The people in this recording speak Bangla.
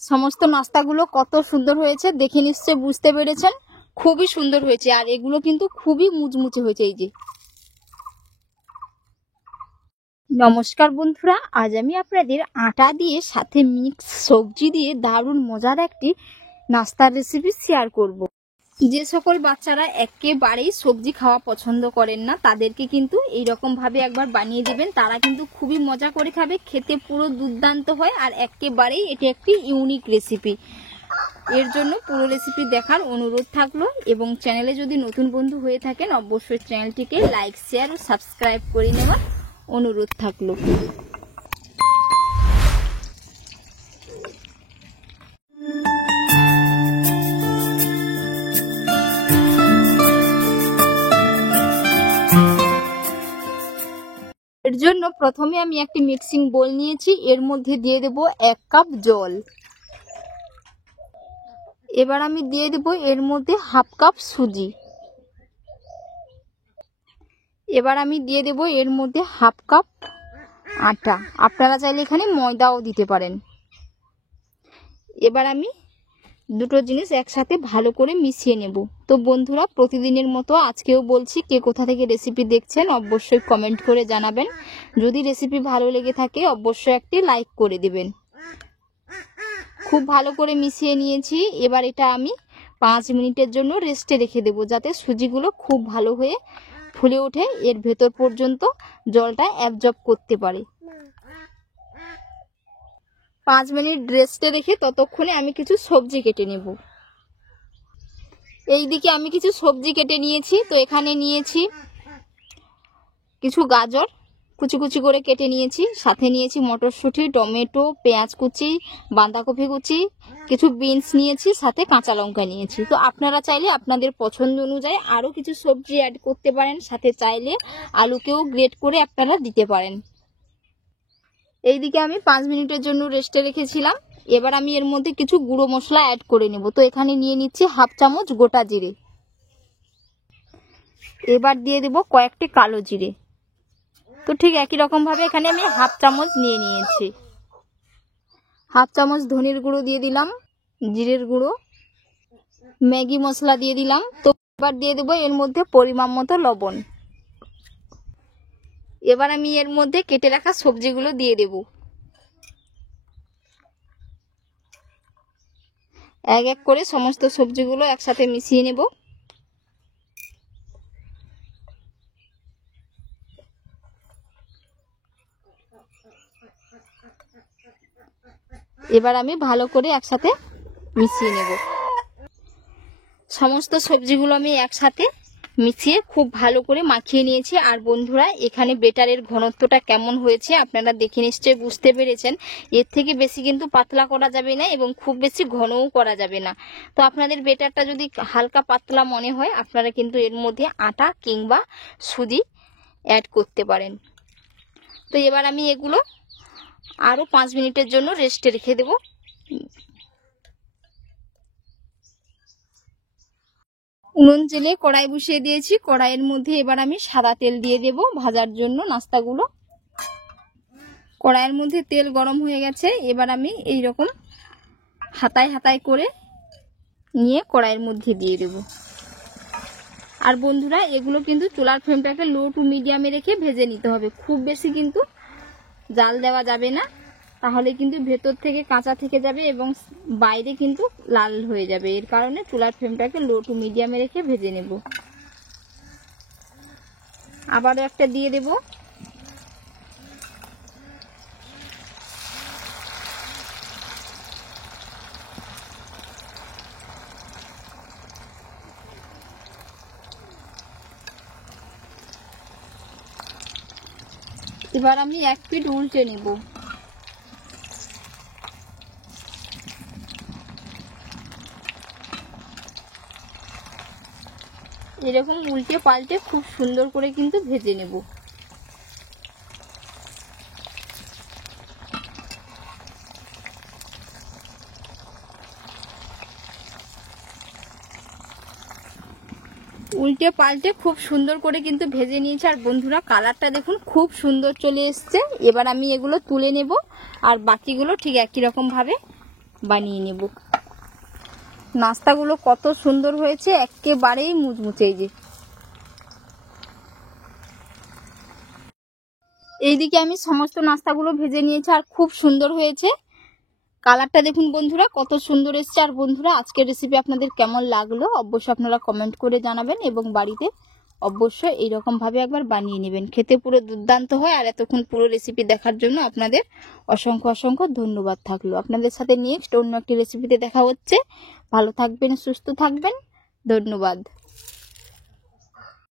সমস্ত নাস্তাগুলো কত সুন্দর হয়েছে দেখে নিশ্চয় বুঝতে পেরেছেন। খুবই সুন্দর হয়েছে আর এগুলো কিন্তু খুবই মুচমুচে হয়েছে। এই যে নমস্কার বন্ধুরা, আজ আমি আপনাদের আটা দিয়ে সাথে মিক্স সবজি দিয়ে দারুণ মজার একটি নাস্তার রেসিপি শেয়ার করব। যে সকল বাচ্চারা একেবারেই সবজি খাওয়া পছন্দ করেন না তাদেরকে কিন্তু এইরকম ভাবে একবার বানিয়ে দিবেন, তারা কিন্তু খুবই মজা করে খাবে, খেতে পুরো দুর্দান্ত হয় আর একেবারেই এটি একটি ইউনিক রেসিপি। এর জন্য পুরো রেসিপি দেখার অনুরোধ থাকলো এবং চ্যানেলে যদি নতুন বন্ধু হয়ে থাকেন অবশ্যই চ্যানেলটিকে লাইক শেয়ার ও সাবস্ক্রাইব করে নেওয়ার অনুরোধ থাকলো। এর জন্য প্রথমে আমি একটি মিক্সিং বোল নিয়েছি, এর মধ্যে দিয়ে দেব 1 কাপ জল। এবার আমি দিয়ে দেব এর মধ্যে 1/2 কাপ সুজি। এবার আমি দিয়ে দেব এর মধ্যে 1/2 কাপ আটা, আপনারা চাইলে এখানে ময়দাও দিতে পারেন। এবার আমি দুটো জিনিস একসাথে ভালো করে মিশিয়ে নেব। তো বন্ধুরা, প্রতিদিনের মতো আজকেও বলছি, কে কোথা থেকে রেসিপি দেখছেন অবশ্যই কমেন্ট করে জানাবেন। যদি রেসিপি ভালো লেগে থাকে অবশ্যই একটি লাইক করে দিবেন। খুব ভালো করে মিশিয়ে নিয়েছি। এবার এটা আমি 5 মিনিটের জন্য রেস্টে রেখে দেব, যাতে সুজিগুলো খুব ভালো হয়ে ফুলে ওঠে, এর ভেতর পর্যন্ত জলটা অ্যাবজর্ব করতে পারে। 5 মিনিট রেস্টে রেখে ততক্ষণে আমি কিছু সবজি কেটে নেব। এইদিকে আমি কিছু সবজি কেটে নিয়েছি। তো এখানে নিয়েছি কিছু গাজর কুচি কুচি করে কেটে নিয়েছি, সাথে নিয়েছি মটরশুঁটি, টমেটো, পেঁয়াজ কুচি, বাঁধাকপি কুচি, কিছু বিনস নিয়েছি, সাথে কাঁচা লঙ্কা নিয়েছি। তো আপনারা চাইলে আপনাদের পছন্দ অনুযায়ী আরও কিছু সবজি অ্যাড করতে পারেন, সাথে চাইলে আলুকেও গ্রেট করে আপনারা দিতে পারেন। এইদিকে আমি 5 মিনিটের জন্য রেস্টে রেখেছিলাম। এবার আমি এর মধ্যে কিছু গুঁড়ো মশলা অ্যাড করে নেব। তো এখানে নিয়ে নিচ্ছি 1/2 চামচ গোটা জিরে। এবার দিয়ে দেব কয়েকটি কালো জিরে। তো ঠিক একই রকম ভাবে এখানে আমি 1/2 চামচ নিয়ে নিয়েছি। 1/2 চামচ ধনের গুঁড়ো দিয়ে দিলাম, জিরের গুঁড়ো, ম্যাগি মশলা দিয়ে দিলাম। তো এবার দিয়ে দেব এর মধ্যে পরিমাণ মতো লবণ। এবার আমি এর মধ্যে কেটে রাখা সবজিগুলো দিয়ে দেব। এক এক করে সমস্ত সবজিগুলো একসাথে মিশিয়ে নেব। এবার আমি ভালো করে একসাথে মিশিয়ে নেব। সমস্ত সবজিগুলো আমি একসাথে মিশিয়ে খুব ভালো করে মাখিয়ে নিয়েছি। আর বন্ধুরা, এখানে বেটারের ঘনত্বটা কেমন হয়েছে আপনারা দেখে নিশ্চয়ই বুঝতে পেরেছেন। এর থেকে বেশি কিন্তু পাতলা করা যাবে না এবং খুব বেশি ঘনও করা যাবে না। তো আপনাদের বেটারটা যদি হালকা পাতলা মনে হয় আপনারা কিন্তু এর মধ্যে আটা কিংবা সুজি অ্যাড করতে পারেন। তো এবার আমি এগুলো আরও 5 মিনিটের জন্য রেস্টে রেখে দেব। উনুন জেলে কড়াই বসিয়ে দিয়েছি। কড়াইয়ের মধ্যে এবার আমি সাদা তেল দিয়ে দেব ভাজার জন্য নাস্তাগুলো। কড়াইয়ের মধ্যে তেল গরম হয়ে গেছে। এবার আমি এই রকম হাতায় হাতায় করে নিয়ে কড়াইয়ের মধ্যে দিয়ে দেব। আর বন্ধুরা, এগুলো কিন্তু চুলার ফ্লেমটাকে লো টু মিডিয়ামে রেখে ভেজে নিতে হবে, খুব বেশি কিন্তু জাল দেওয়া যাবে না, তাহলে কিন্তু ভেতর থেকে কাঁচা থেকে যাবে এবং বাইরে কিন্তু লাল হয়ে যাবে। এর কারণে চুলার ফ্লেমটাকে লো টু মিডিয়ামে রেখে ভেজে নেব। আবারও একটা দিয়ে দেব। এবার আমি 1 পিঠ উল্টে নেব। এরকম উল্টে পাল্টে খুব সুন্দর করে কিন্তু ভেজে নেব। উল্টে পাল্টে খুব সুন্দর করে কিন্তু ভেজে নিয়েছি। আর বন্ধুরা, কালারটা দেখুন খুব সুন্দর চলে এসছে। এবার আমি এগুলো তুলে নেব আর বাকিগুলো ঠিক একই রকম ভাবে বানিয়ে নেব। নাস্তাগুলো কত সুন্দর হয়েছে, একেবারেই মুচমুচে। এই যে এইদিকে আমি সমস্ত নাস্তাগুলো ভেজে নিয়েছি আর খুব সুন্দর হয়েছে। কালারটা দেখুন বন্ধুরা কত সুন্দর এসছে। আর বন্ধুরা আজকের রেসিপি আপনাদের কেমন লাগলো অবশ্যই আপনারা কমেন্ট করে জানাবেন, এবং বাড়িতে অবশ্যই এইরকমভাবে একবার বানিয়ে নেবেন, খেতে পুরো দুর্দান্ত হয়। আর এতক্ষণ পুরো রেসিপি দেখার জন্য আপনাদের অসংখ্য অসংখ্য ধন্যবাদ থাকলো। আপনাদের সাথে নেক্সট অন্য একটি রেসিপিতে দেখা হচ্ছে। ভালো থাকবেন, সুস্থ থাকবেন, ধন্যবাদ।